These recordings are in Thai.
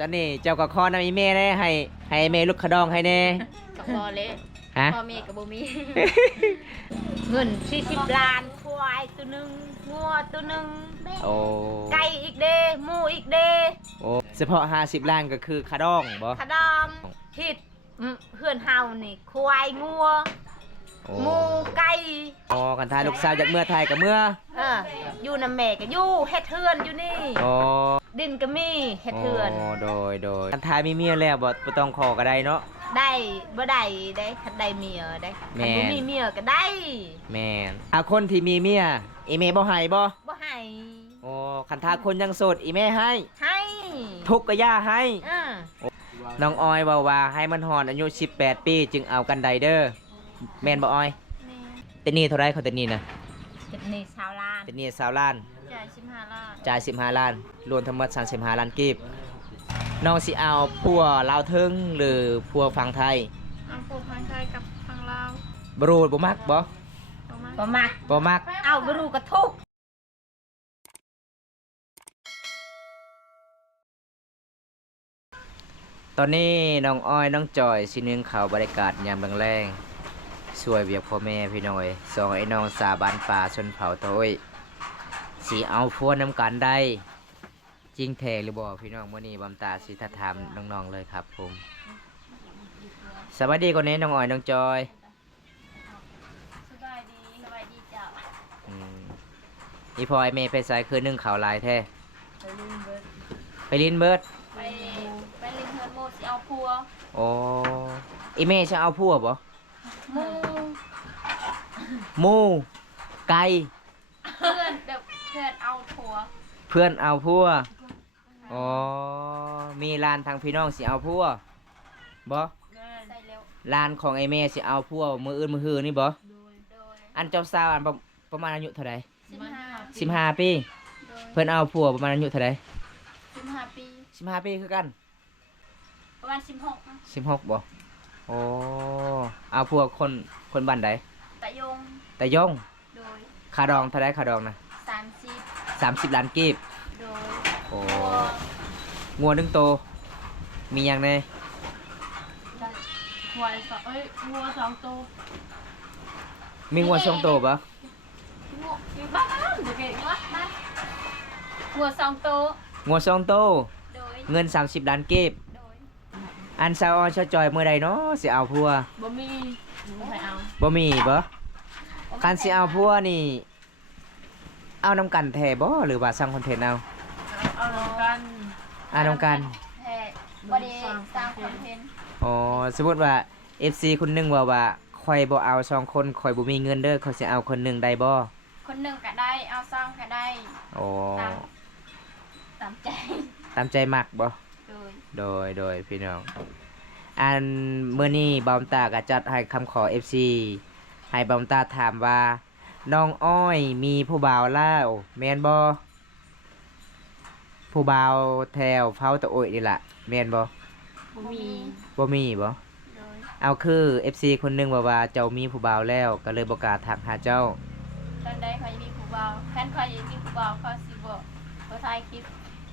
ตอนนี้เจ้าก็ขอนำอีเมลได้ให้เมลูกขะดองให้แน่ กับพอเลย ฮะ พ่อแม่กับบ่มี เงิน40 ล้านควายตัวหนึงงัวตัวหนึง โอ้ ไก่อีกเด้หมูอีกเด้ โอ้เฉพาะ50ล้านก็คือขะดองบ่ ขะดองหิดเพื่อนเฮานี่ควายงัว โอ้ หมูไก่ อ๋อกันทายลูกสาวจากเมื่อไทยกับเมื่อ อยู่นำแม่ก็อยู่เฮ็ดเทือนอยู่นี่ อ๋อ ดินก็มีเฮ็ดเทือน โดยกันทายมีเมียแล้วบ่ต้องขอก็ได้เนาะ ได้บ่ได้คันได้เมียได้ แม่ คันบ่มีเมียก็ได้ แม่นคนที่มีเมียอีเมบ่ให้บ่ บ่ให้ โอ้คันทาคนยังโสดอีเมให้ ให้ ทุกข์ก็ย่าให้ อ่า น้องออยเว้าว่าให้มันฮอนอายุ18ปีจึงเอากันได้เด้อแม่นบ่ออยแต่นี่เท่าไรเขาแต่นี่นะ เจ็ดนี่ชาวล้าน แต่นี่20ล้าน จ่าย15 ล้าน จ่าย15ล้านรวมทั้งหมด35ล้านกีบน้องสิเอาพัวลาวเทิงหรือพัวฝั่งไทย อันพวกพังไทยกับพังลาว บรูบ่มักบ่ บ่มัก บ่มัก เอาบ่รู้ก็ทุกข์ ตอนนี้น้องอ้อยน้องจอยสินึงข่าวบรรยากาศยามแรงๆช่วยเวียกพ่อแม่พี่น้อยสองไอ้น้องสาบานป่าชนเผาโต้ยสิเอาพัวน้ำกันได้จริงแท้หรือบ่พี่น้องมื้อนี้บำตาสิทัดถามน้องๆเลยครับผมสวัสดีก่อนนี้น้องอ้อยน้องจอย สบายดีเจ้า อืมอีพอไอเมย์ไปใส่คือนึ่งข่าวลายแท้ ไปลินเบิด ไปลินเบิด ไปลินเฮือนโมสิเอาพัว โอ้อีเมย์จะเอาพัวบ่ หมู หมูไก่ เพื่อนแบบเพื่อนเอาพัว เพื่อนเอาพัวอ๋อมีลานทางพี่น้องสิเอาพัวบ่ ใส่เร็ว ลานของไอเมย์สิเอาพัวมืออื่นมือหือนี่บ่ โดย อันเจ้าสาวอันประมาณอายุเท่าไหร่ 15 15 ปี โดย เพื่อนเอาพัวประมาณอายุเท่าไหร่ 15 ปี 15 ปีคือกัน ประมาณ16 16บ่โอ้เอาพัวคนบ้านใด ตะยง แต่ยง โดย ค่าดองเท่าไหร่ค่าดองนะ 30 30ล้านกีบ โดย โอ้ พัว งัวนึงโต มีอย่างแน่ หัววัว2ตัว มีงัว2โตปะ งัวอยู่บ้านเดี๋ยวเก่งวะนะหัว2ตัว งัว2โต โดย เงิน30ล้านกีบ โดย อันซาวออนชาวจอยเมื่อใดเนาะสิเอาพัว บ่มีบ่ให้เอา บ่มีบ่คันสิเอาพัวนี่ เอานำกันแท้บ่หรือว่าสร้างคอนเทนต์เอา เอาลงกัน เอานำกัน แท้บ่ได้สร้างคอนเทนต์ อ๋อสมมุติว่า FC คนหนึงว่าข่อยบ่เอา2คนข่อยบ่มีเงินเด้อเขาสิเอาคนหนึงได้บ่ คนหนึ่งก็ได้เอาซองก็ได้ โอ้ ตามใจ ตามใจมักบ่ โดย โดยพี่น้อง อันเมื่อนี้บอมตาก็จัดให้คำขอ FC ให้บอมตาถามว่า น้องอ้อยมีผู้บ่าวแล้วแม่นบ่ผู้บ่าวแถวเผาตะโอยนี่ล่ะแม่นบ่ บ่มี บ่มีบ่ โดย เอาคือ FC คนหนึงว่าเจ้ามีผู้บ่าวแล้วก็เลยบ่กล้าทักหาเจ้า ตอนใดเขาจะมีผู้บ่าวแฟนเขาจะมีผู้บ่าวเขาสิบ่ถ่ายคลิป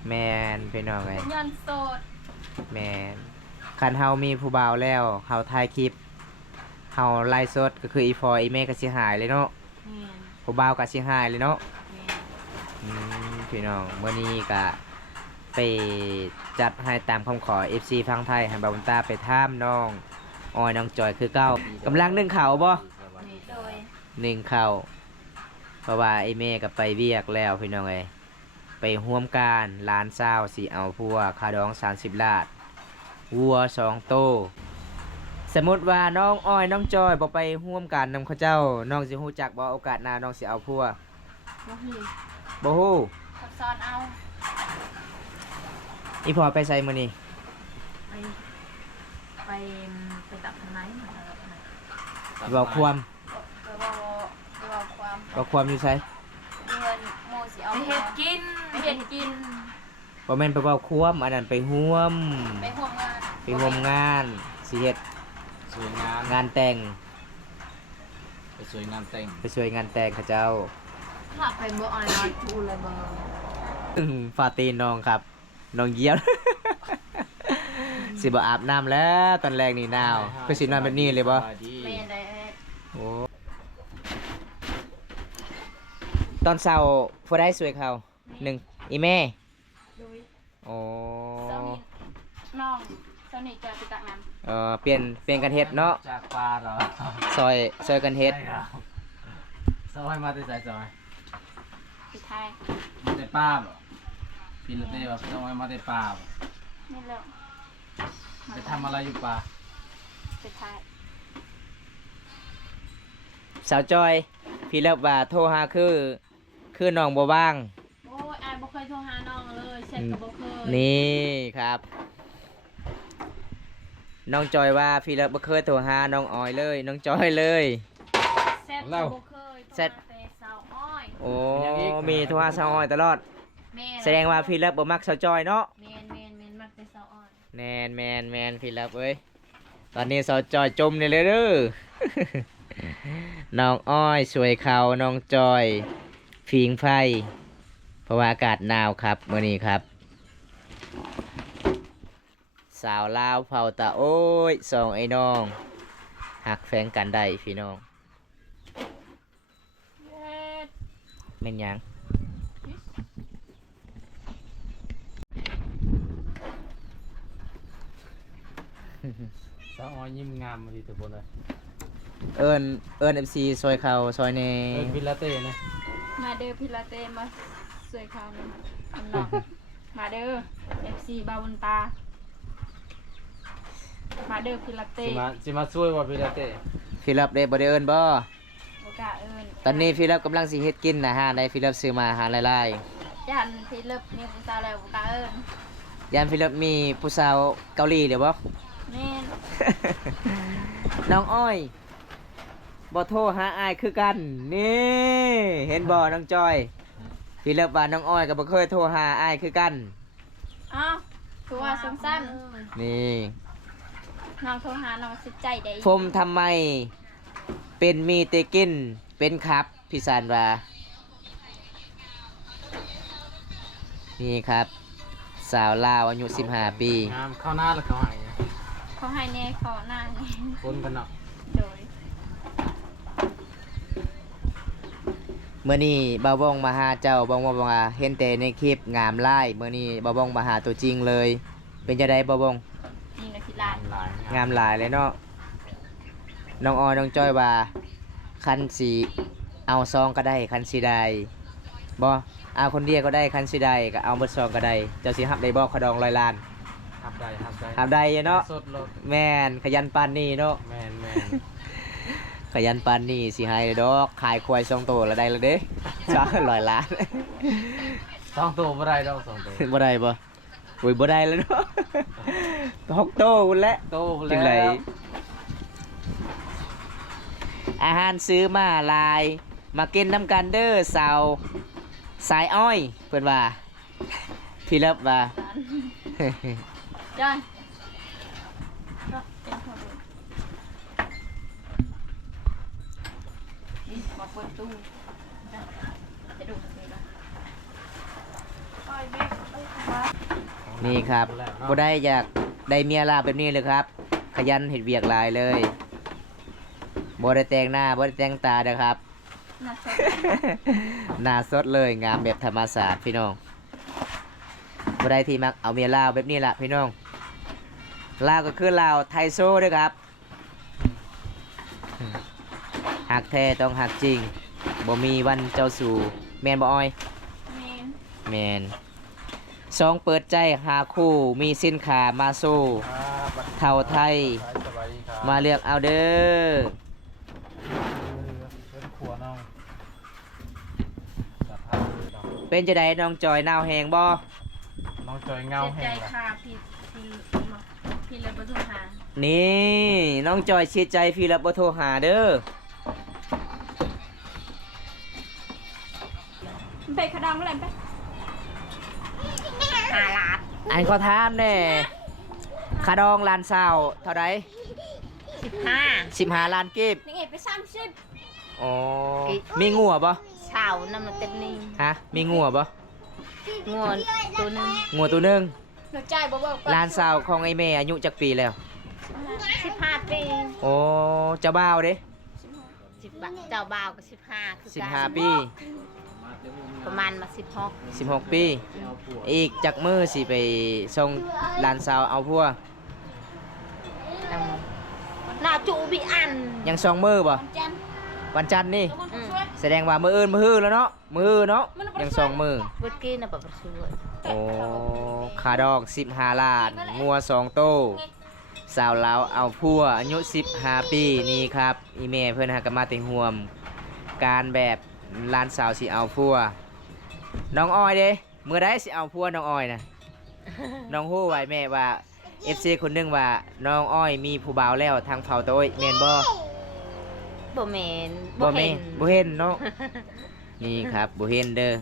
แม่นพี่น้องเอ้ย ย้อนโสด แม่นคันเฮามีผู้บ่าวแล้วเฮาถ่ายคลิปเฮาไลฟ์สดก็คืออีฟออีเมก็สิหายเลยเนาะ แม่น ผู้บ่าวก็สิหายเลยเนาะ แม่น พี่น้องเมื่อนี้ก็ไปจัดให้ตามคำขอ FC ฟังไทยให้บาบุญตาไปท่ามน้องออยน้องจอยคือเก้ากำลังนึ่งข่าวบ่ โดย นึ่งข่าวเพราะว่าไอ้เมก็ไปเวียกแล้วพี่น้องเอ้ยไปร่วมการล้านเศร้าสิเอาพัวคาดอง30ล้านวัว2โตวสมมติว่าน้องอ้อยน้องจอยบ่ไปร่วมการนำเขาเจ้าน้องสิฮู้จักบ่โอกาสหน้าน้องสิเอาพัว บ่ฮู้ บ่ฮู้ ซับซ้อนเอา อีพอไปใส่มื้อนี้ ไปไปตัดทางไหนมา เว้าความ ไปเว้าความ เว้าความอยู่ไส เงินโมสิเอาไปเฮ็ดกินไปเฮ็ดกิน บ่แม่นไปเว้าความอันนั้นไปร่วม ไปร่วมงาน ไปร่วมงานสิเฮ็ด สวยงาม งานแต่ง ไปสวยงามแต่ง ไปช่วยงานแต่งเขาเจ้า ถ้าไปบ่ออนไลน์พูดเลยบ่ ฟาตีนน้องครับน้องเยียบ สิบ่อาบน้ำแล้วตอนแรกนี่หนาวคือสินอนแบบนี้เลยบ่ สบายดี แม่ได้ โอ้ตอนเช้าผู้ได้สวยเขาหนึ่งอีแม่ ดู โอ้ เจ้านี่น้องเจ้านี่จะไปตักน้ เปลี่ยนกันเฮ็ดเนาะ จากปลาเหรอ ซอยกันเฮ็ด ใช่ครับซอยมาแต่ใส่ซอย ำพี่ไทย มาแต่ป้าบ่พี่ละเต้ว่าซอยมาแต่ป้าบ่ นี่แล้ว ไปทำอะไรอยู่ป่า พี่ไทย สาวจอย พี่เลิฟว่าโทรหาคือน้องบ่ว่าง โอ้ยอายบ่เคยโทรหาน้องเลยเช็ดก็บ่เคย นี่ครับ น้องจอยว่าพี่เลิฟบ่เคยโทรหาน้องออยเลย น้องจอยเลย เช็ดก็บ่เคย เสร็จ โทรหาแต่สาวอ้อย โอ้มีโทรหาสาวออยตลอด แม่ แสดงว่าพี่เลิฟบ่มักสาวจอยเนาะ แม่นมักแต่สาวอ้อย แมนพี่เลิฟเอ้ยตอนนี้สาวจอยจมนี่เลยเด้อ น้องอ้อยสวยเขาน้องจอยผิงไฟเพราะว่าอากาศหนาวครับมื้อนี้ครับ สาวลาวเผาตาโอ้ยสองไอ้น้องหักแฟงกันได้พี่น้อง เฮ็ด แม่นหยัง สาวออยยิ้มงามมาดีทุกคนเลย เอิ้น FC ซอยเขาซอยใน พี่ละเต้นะ มาเด้อพี่ลาเต้มาสวยเขานี่อันนอกมาเด้อ FC บาวุนตา มาเด้อพี่ลาเต้ สิมาช่วยว่าพี่ละเต้ ฟิลิปได้บ่ได้เอิ้นบ่ บ่กล้าเอิ้น ตอนนี้ฟิลิปกำลังสิเฮ็ดกินอาหารได้ฟิลิปซื้อมาอาหารหลาย ยันพี่เลิฟนี่ผู้สาวแล้วบ่กล้าเอิ้น ๆยามฟิลิปมีผู้สาวเกาหลีเดี๋ยวบ่ แม่น น้องอ้อยบ่โทรหาอายคือกัน นี่เห็นบ่น้องจอยฟิลิปว่าน้องอ้อยก็บ่เคยโทรหาอายคือกัน อ้าวคือว่าสั้น นี่ ๆน้องโทรหาน้องสิใจได้ ผมทำไมเป็นมีแต่กินเป็นครับพี่สานว่านี่ครับ สาวลาวอายุ15 ปี งามเข้าหน้าแล้วเขาหาย เขาให้แน่ขอหน้านี่ คนกันเนาะ โดย เมื่อนี้บ่าวบ้องมาหาเจ้าบ้องว่าเห็นแต่ในคลิปงามไล่เมื่อนี้บ่าวบ้องมาหาตัวจริงเลย เป็นจะได้บ่าวบ้อง นี่นะพี่ลาน หลาย งามหลายเลยเนาะน้องออยน้องจ้อยว่าคันสีเอาซองก็ได้คันสีได้บ่เอาคนเดียวก็ได้คันสีได้ก็เอาเบิดซองก็ได้เจ้าสิรับได้บ่ขดอง100 ล้าน ทับได้ รับได้อยู่เนาะ สดรถ แม่นขยันปานนี้เนาะ แมน ขยันปานนี้สิให้ดอกขายควาย2ตัวแล้วได้แล้วเด้จ้า100 ล้าน สองตัวบ่ได้ดอกสองตัว บ่ได้บ่อุ้ยบ่ได้แล้วเนาะ 6 โตพุ่นแหละ โต จังไรอาหารซื้อมาหลาย มากินน้ำกันเด้อสาวสายอ้อยเพื่อนว่า พี่เลิฟว่า จ้อยก็เป็นคนดูนี่มาเปิดตู้จ้ะจะดูนี่ละปล่อยเบรกเอ้ยว่า นี่ครับบ่ได้อยากได้เมียลาแบบนี้เลยครับ ขยันเห็ดเวียกหลายเลยบ่ได้แต่งหน้าบ่ได้แต่งตาเด้อครับ น่าสน หน้าสดเลยงามแบบธรรมศาสตร์พี่น้องบ่ได้ที่มักเอาเมียลาวแบบนี้ล่ะพี่น้องลาวก็คือลาวไทโซเด้อครับหักแท้ต้องหักจริงบ่มีวันเจ้าสู่แม่นบ่อ้อย เมน แม่นสองเปิดใจหาคู่มีสินค้ามาสู้เท่าไทย สบายดีครับ มาเลือกเอาเด้อ เป็นขัวน้องจับภาพเลยน้อง เป็นจะได้น้องจอยนาวแหงบ่ น้องจอยเงา เจ็บ แห้ ใจ งละ ค่ะพี่เลยประทุมหา นี่น้องจอยเสียใจพี่รับบ่โทรหาเด้อ ไปขดองอะไรไปหาลาด อันเขาถามแน่คาดองล้านซาวเท่าใด 15 15 ล้านกีบ นี่ไงไป30 อ๋อมีงัวบ่ เช้านำมาเต็มนี่ ฮะมีงัวบ่ งวนตัวหนึง งัวตัวหนึง ม หนูจ่ายบ่เบิก หลานสาวของไอ้แม่อายุจักปีแล้ว 15 ปี โอ้เจ้าบ่าวเด้ เจ้าบ่าวก็15คือกัน 15 ปี ประมาณมา16 ปี อีกจักมือสิไปส่งหลานสาวเอาพัว 16น่าจูบิอัน ยัง2มือบ่ จัน วันจันทร์นี่ แสดงว่ามื้ออื่นมื้อฮื้อแล้วเนาะมื้อฮื้อเนาะยัง2มือ บุกี้น่ะบ่ช่วย โอ้ค่าดอก15ล้านงัว2โตวสาวลาวเอาพัวอายุ15 ปีนี่ครับอีเมเพิ่นหาก็มาติห่วม การแบบหลานสาวสิเอาพัวน้องออยเด้มื้อใดสิเอาพัวน้องออยน่ะ น้องฮู้ไว้แม่ว่า FC คนหนึงว่าน้องอ้อยมีผู้บ่าวแล้วทางเผาโต้ยแม่นบ่ บ่แม่น บ่แม่นบ่เห็นเนาะ นี่ครับบ่เห็นเด้อ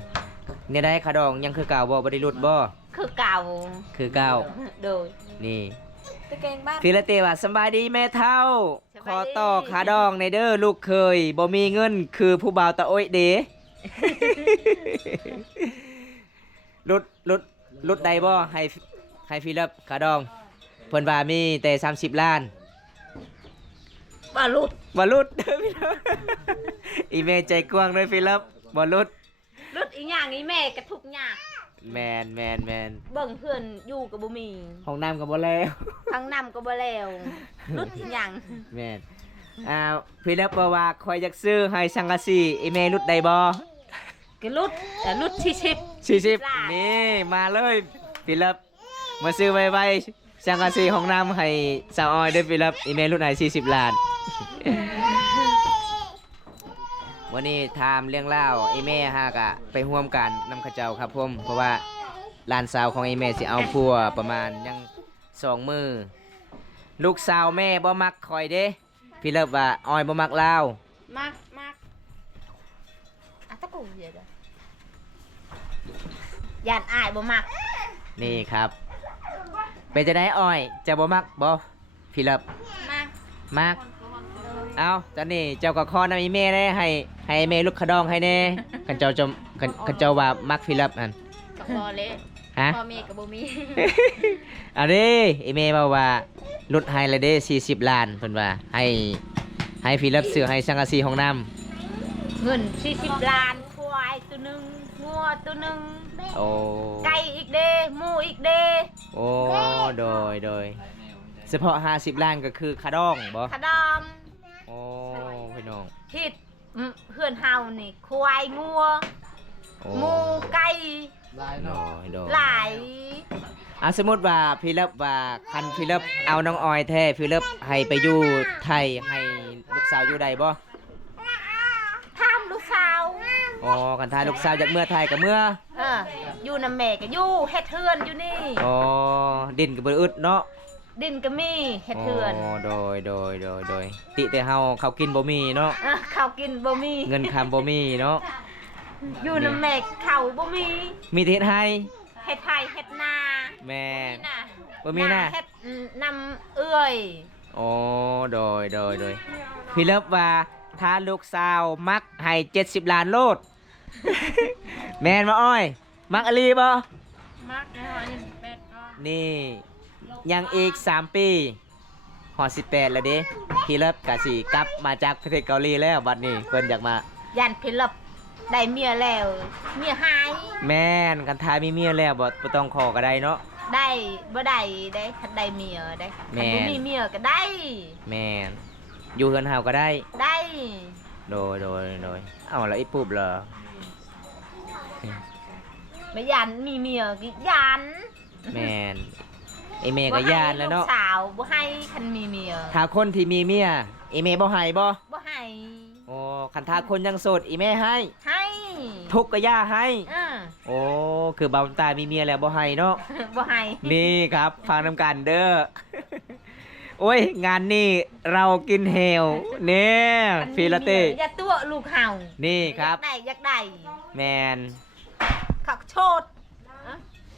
เนี่ยได้ขาดองยังคือเก่าบ่บ่ได้หลุดบ่ คือเก่า คือเก่า โดย นี่ ตะเกงบ้าน ฟิลาเตว่าสำบายดีแม่เฒ่า ส ข บายดี อต่อขาดองในเด้อลูกเคยบ่มีเงินคือผู้บ่าวตะโอ้ยเด้ หลุดได้บ่ให้ฟิลิปขาดองเพิ่นว่ามีแต่30 ล้าน บ่หลุด บ่หลุด เด้อพี่น้องอีเมใจกว้างเลยฟิลิปบ่หลุด หลุดอีหยังอีแม่ก็ทุกข์ยาก แมน เบิ่งเพื่อนอยู่ก็บ่มี ห้องน้ำก็บ่แล้ว ทั้งนำก็บ่แล้วหลุดอีหยัง แมนฟิลิปบอกว่าคอยอยากซื้อให้สังกะสีอีเมหลุดได้บ่ ก็หลุดหลุด40 40นี่มาเลยฟิลิปมาซื้อไว้สังกะสีห้องน้ำให้สาวออยเด้อฟิลิปอีเมหลุดให้40 ล้าน วันนี้ถามเรื่องเล่าวไอ้แม่ฮากะไปร่วมกันนำข้าเจ้าครับผมเพราะว่าหลานสาวของไอ้แม่สิเอาพัวประมาณยัง2 มือลูกสาวแม่บ่มักคอยเด้พี่เลิฟว่าออยบ่มักลาว มากอ่ะตะกูเดี๋ยวๆย่านอายบ่มัก นี่ครับเป็นจะได้ออยจะบ่มักบ่พี่เลิฟ มาก มักเอาตอนนี้เจ้าก็ขอนำอีแม่ได้ให้แม่ลูกขะดองให้แน่กันเจ้าจะกันเจ้าว่ามักพี่เลิฟนั่น ก็บ่เลย ฮะ พ่อแม่ก็บ่มี อันนี้ไอเมย์บอกว่าลดให้เลยเด้40 ล้านเพิ่นว่าให้พี่รับเสือให้สังกะสีห้องน้ เงิน40 ล้านควายตัวหนึงงัวตัวหนึง ำโอ้ ไก่อีกเด้หมูอีกเด้ โอ้โดยเฉพาะ50 ล้านก็คือคาดองบ่ ขะดอม โอ้พี่น้อง ทิดเฮือนเฮานี่ควายงัว โอ้ หมูไก่ ลาย โด เนาะ ย หลาย สมมุติว่าพี่รับว่าคันพี่รับเอาน้องออยแท้พี่รับให้ไปอยู่ไทยให้ลูกสาวอยู่ใดบ่ ทำลูกสาว อ๋อคันทายลูกสาวจากเมื่อไทยกับเมื่อ อยู่นำแม่ก็อยู่เฮ็ดเฮือนอยู่นี่ อ๋อดินก็บ่อึดเนาะ ดินก็มีเฮ็ดเฮือน โดยติแต่เฮาเขากินบ่มีเนาะ ข้าวกินบ่มี เงินคำบ่มีเนาะ อยู่นำแม่ข้าวบ่มี มีเทศให้ เฮ็ดไทยเฮ็ดนา แม่น น่ะ บ่มีน่ะ เฮ็ดนำเอื้อย โอ้โดยพี่เลิฟว่าถ้าลูกสาวมักให้70 ล้านโลด แม่นบ่อ้อย มักอลีบ่ มักน้อยเป็ดก็ นี่ยังอีก3 ปีฮอด18แล้วเด้พี่เลิฟก็สิกลับมาจากประเทศเกาหลีแล้วบัดนี้เพิ่นอยากมา ยันพิลับได้เมียแล้วเมียหาย แม่นกันทายมีเมียแล้วบ่ต้องขอก็ได้เนาะ ได้บ่ได้ได้คันได้เมียได้คัน แม่ บ่มีเมียก็ได้ แม่นอยู่เฮือนเฮาก็ได้ ได้ โดยเอาแล้วอีปุ๊บเหรอ ไม่ยันมีเมียก็ยัน แม่นไอเมย์ก็ย่านแล้วเนาะ บ่ให้ลูกสาวบ่ให้คันมีเมีย ถ้าคนที่มีเมียไอเมย์บ่ให้บ่ บ่ให้ โอ้คันถ้าคนยังโสดอีเมย์ให้ ให้ ทุกข์ก็ย่าให้ อ่า โอ้คือเบาตามีเมียแล้วบ่ให้เนาะ บ่ให้ นี่ครับฟังนำกันเด้อ โอ้ยงานนี้เรากินเฮลเนี่ย คันมี ฟิลาเต้ อย่าตัวลูกเห่า นี่ครับ อยากได้ แมน เขาโชด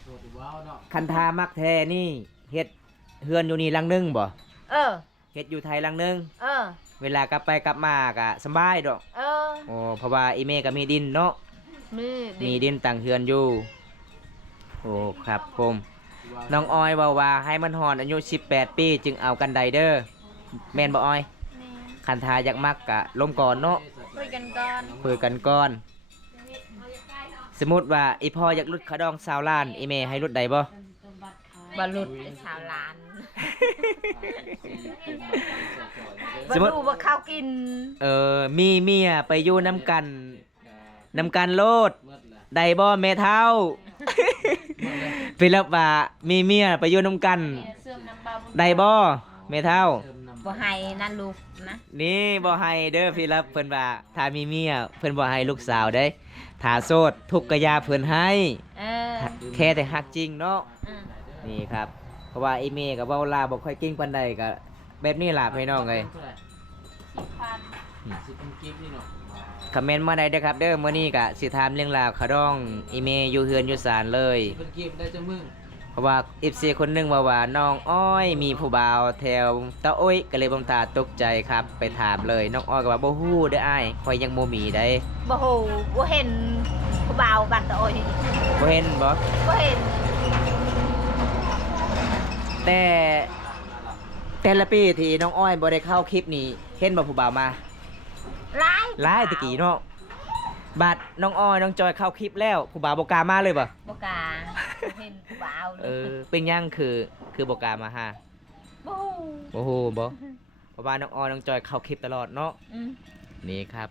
โดดว้าวเนาะ คันทามักแท้นี่เฮ็ดเฮือนอยู่นี่หลังหนึงบ่ เออ เฮ็ดอยู่ไทยหลังหนึง เออ เวลากลับไปกลับมาก็สำบายดอก เออ โอ้เพราะว่าอีเมก็มีดินเนาะ มือ มีดินต่างเฮือนอยู่โอ้ครับผม น้องออยบอกว่าให้มันหอนอายุ18 ปีจึงเอากันไดเด้อแม่นบ่ออย แม่ คันทาอยากมักกะล้มก่อนเนาะ คุยกันก่อน คุยกันก่อน สมมุติว่าอีพ่ออยากลุดขาดอง20 ล้านอีแม่ให้ลุดได้บ่ บรรลุเป็นชาวล้าน สมมุติ บ่รู้ว่าข้าวกิน มีเมียไปอยู่นำกันโลดได้บ่แม่เฒ่า พี่รับว่ามีเมียไปอยู่นำกัน เสื่อมน้ำบาบุญ ได้บ่แม่เฒ่า บ่ให้นั่นลูกนะ นี่บ่ให้เด้อพี่รับเพิ่นว่าถ้ามีเมียเพิ่นบ่ให้ลูกสาวได้ถ้าโสดทุกกะยาเพิ่นให้ เออ แค่แต่ฮักจริงเนาะ อืม นี่ครับ เพราะว่าไอ้เมย์กับเว้าลาวบ่ค่อยเก่งปานใดก็แบบนี้ล่ะพี่น้องเอ้ย 10,000 สิเป็นกิฟต์นี่เนาะ คอมเมนต์มาได้เด้อครับเด้อมื้อนี้ก็สิถามเรื่องราวขาดองอีเมย์อยู่เฮือนอยู่ศาลเลย เป็นกิฟต์ได้จังมึง เพราะว่า FC คนหนึงว่าน้องอ้อยมีผู้บ่าวแถวตะโอ้ยก็เลยบ่ตาตกใจครับไปถามเลยน้องอ้อยก็ว่าบ่ฮู้เด้ออ้ายข่อยยังบ่มีได้ บ่ฮู้บ่เห็นผู้บ่าวบ้านตะโอย บ่เห็นบ่ บ่เห็น แต่ละปีที่น้องอ้อยบ่ได้เข้าคลิปนี้เห็นบ่ผู้บ่าวมา หลาย หลายตะกี้เนาะบัดน้องอ้อยน้องจอยเข้าคลิปแล้วผู้บ่าวบ่กล้ามาเลยบ่ บ่กล้าบ่เห็นผู้บ่าวเลย เป็นหยังคือบ่กล้ามาหา บ่ฮู้ โอ้โหบ่เพราะว่าน้องอ้อยน้องจอยเข้าคลิปตลอดเนาะ อืม นี่ครับ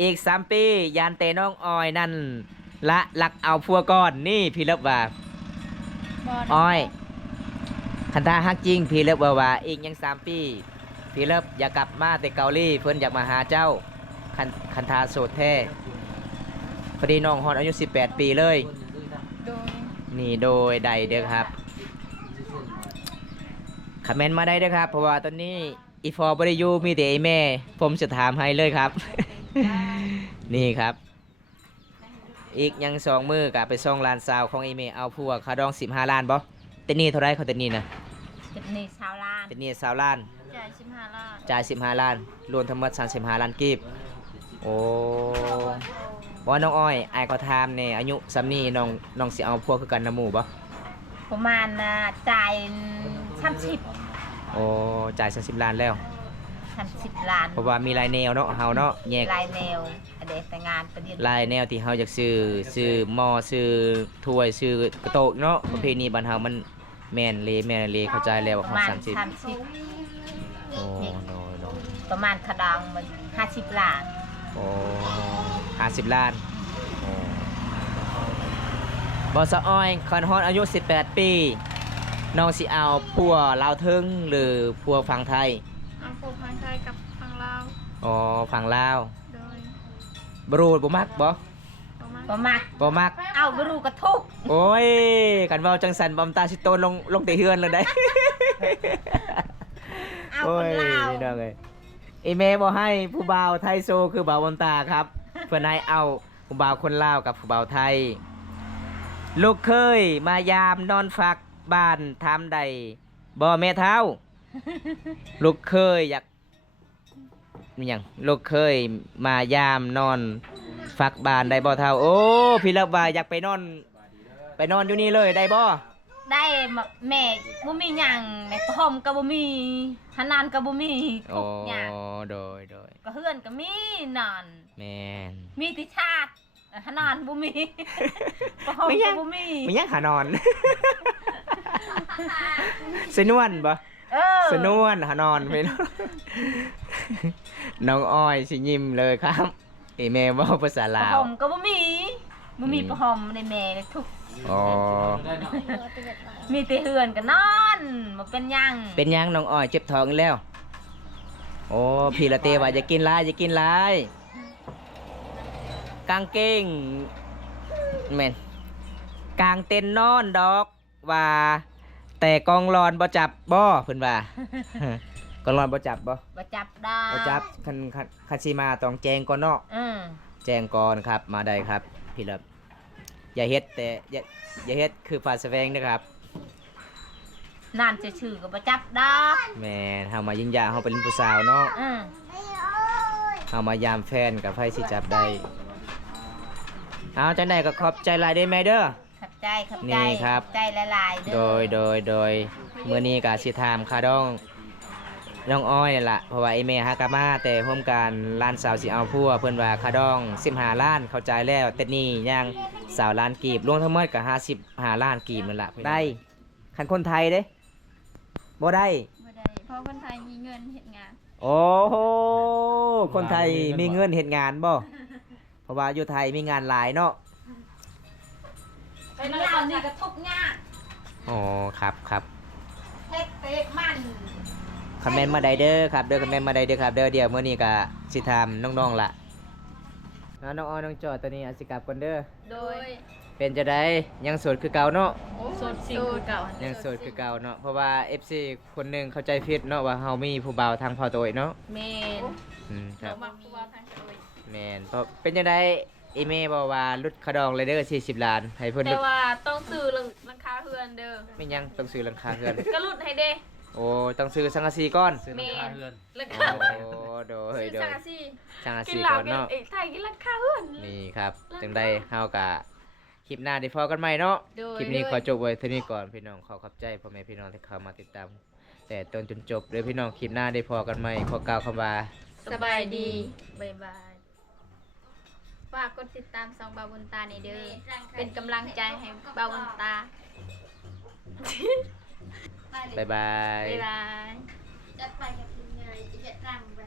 อีก3 ปียานเตน้องอ้อยนั่นละลักเอาพัวก่อนนี่พี่เลิฟว่า บ่ได้ อ้อยคันตาฮักจริงพี่เลิฟว่าอีกยัง3 ปีพี่เลิฟอยากกลับมาแต่เกาหลีเพิ่นอยากมาหาเจ้าคันทาโสดแท้พอดีน้องฮอนอายุ18 ปีเลย โดย นี่โดยใดเด้อครับคอมเมนต์มาได้เด้อครับ เพราะว่าตอนนี้อีฟอร์บริยูมีแต่ไอแม่ ผมจะถามให้เลยครับ นี่ครับ อีกยัง2 มือกับไป2 ล้านซาวของไอแม่เอาพวกคาดอง15 ล้านบ่เต็นนี่เท่าไรเขาเต็นนี่นะ จุดนี้ชาวล้าน เต็นนี่20 ล้าน จ่าย15ล้าน จ่าย15 ล้าน รวมทั้งหมด35 ล้านกีบโอ้ว่าน้องอ้อยไอ้เขาถามเนี่ยอายุซ้ำนี่น้องสิเอาพวกคือกันน้ำหมู่บ่ ประมาณจ่าย30 โอ้จ่าย30 ล้านแล้ว 30ล้าน เพราะว่ามีลายแนวเนาะเฮาเนาะแยก ลายแนวอเดแต่งงานประเดี๋ยว ลายแนวที่เฮาอยากซื้อหม้อซื้อถ้วยซื้อกระโตกเนาะประเพณีบ้านเฮามันแม่นเลเข้าใจแล้ว ป ว่า ระ เฮา มาณ 30โอ้โดย ประมาณขดองมัน50ล้าน โอ้50 ล้านโอ้บ่สะอ้อยคันฮอดอายุ18 ปีน้องสิเอาพัวลาวเทิงหรือพัวฝั่งไทย เอาพวกทางไทยกับทางลาว อ๋อฝั่งลาว โดย บรูบ่มักบ่ ประมาณ บ่มัก เอาบรูกระทุก โอ้ยกันเว้าจังสันบอมตาสิโตนลงแต่เฮือนเลยได้ เอา โอ้ ค ย นลาว นี่น้องเอ้ยอีเมย์บอกให้ผู้บ่าวไทยโซคือบ่าวบอมตาครับ เพื่อนให้เอาผู้บ่าวคนลาวกับผู้บ่าวไทย ลูกเคยมายามนอนฟักบ้านทำใดบ่แม่เท้า ลูกเคยอยากมีหยังลูกเคยมายามนอนฟักบ้านได้บ่เท้าโอ้พี่เลิฟว่าอยากไปนอนอยู่นี่เลยได้บ่ ได้แม่บ่มีหยังในกระหอมก็บ่มีหันนานก็บ่มี โอ้ ทุกอย่าง โดย ก็เฮือนก็มีนอน แม่น มีที่ชาติหันนานบ่มีกระหอม ไม่ยั ก็ ง บ่มี มันยังหานอน สนวนบ่ เออ สนวนหานอนไปเนาะ น้องอ้อยสิยิ้มเลยครับไอแม่เว่าภาษาก ระ ลา ห ว อมก็บ่มีบ่มีประหอมในแม่ในทุก อ๋อ ได้เนาะ มีแต่เฮือนก็นอนบ่เป็นหยัง เป็นยังน้องอ้อยเจ็บท้องอีกแล้ว โอ้พี่ละเตว่าจะกินหลายกางเกงแม่นกางเต็นท์นอนดอกว่า แต่กองรอนบ่จับบ่เพิ่นว่า กองรอนบ่จับบ่ บ่จับได้ บ่จับคันสิมาต้องแจ้งก่อนเนาะ อืม แจ้งก่อนครับมาได้ครับพี่เลิฟอย่าเฮ็ดแต่อย่าเฮ็ดคือฝ่าแสวงนะครับ นานชื่อๆก็บ่จับดอก แม่เฮามายิงยาเฮาเป็นผู้สาวเนาะ อืม เฮามายามแฟนกับไผสิจับได้เอาจังได๋ก็ขอบใจหลายได้แม่เด้อ ขับใจ ใจขับใจ นี่ครับ ใจละลายเด้อ โดยมื้อนี้ก็สิถามค่าดองน้องอ้อยนี่ล่ะเพราะว่าไอ้แม่ฮักกะมาแต่ร่วมกันล้านสาวสิเอาผัวเพิ่นว่าค่าดอง15ล้านเข้าใจแล้วแต่นี่ยัง20ล้านกีบรวมทั้งหมดก็55ล้านกีบนั่นล่ะได้คันคนไทยเด้บ่ได้ บ่ได้เพราะคนไทยมีเงินเฮ็ดงาน โอ้โหคนไทยมีเงินเฮ็ดงานบ่เพราะว่าอยู่ไทยมีงานหลายเนาะ ไปนอนนี่ก็ทุกข์ยาก อ๋อครับ เฮ็ดเตะมัน คอมเมนต์มาได้เด้อครับเด้อคอมเมนต์มาได้เด้อครับเด้อเดี๋ยวมื้อนี้ก็สิถามน้องๆล่ะน้องอ้อยน้องจอดตัวนี้อาสิกลับก่อนเด้อ โดย เป็นจะได้ยังโสดคือเก่าเนาะ โสดสิ่งคือเก่า ยังโสดคือเก่าเนาะเพราะว่า FC คนหนึงเข้าใจผิดเนาะว่าเฮามีผู้บ่าวทางพ่อตัวเองเนาะ แม่น ครับ มักผู้ว่าทางโดย แม่นเพราะเป็นจังได๋อีเมบอกว่าลุดขะดองเลยเด้อ40ล้านให้เพิ่น แต่ ลุด ว่าต้องซื้อหลังคาเฮือนเด้อ ไม่ยังต้องซื้อหลังคาเฮือน ก็ลุดให้เด้ โอ้ต้องซื้อสังกะสีก่อน ซื้อราคาเฮือน หลัง โอ้ คา โดย ซื้อ โด สั ย งกะสี สังกะ กิ สี นเหล้า ก่อน กิน เนาะ ไอ้กินหลังคาเฮือน นี่ครับจังได้เฮากะคลิปหน้าได้พอกันใหม่เนาะ โดย คลิปนี้ขอจบไว้เท่านี้ก่อนพี่น้องขอขอบใจพ่อแม่พี่น้องที่เข้ามาติดตาม แต่ต้นจนจบเด้อพี่น้องคลิปหน้าได้พอกันใหม่ขอกล่าวคำว่า สบายดี บ๊ายบายฝากกดติดตามซองบาบุญตาในเด้อเป็นกำลังใจให้บาบุญตา บ๊ายบาย บ๊ายบาย จัดไปกับทีมงานจะรังไป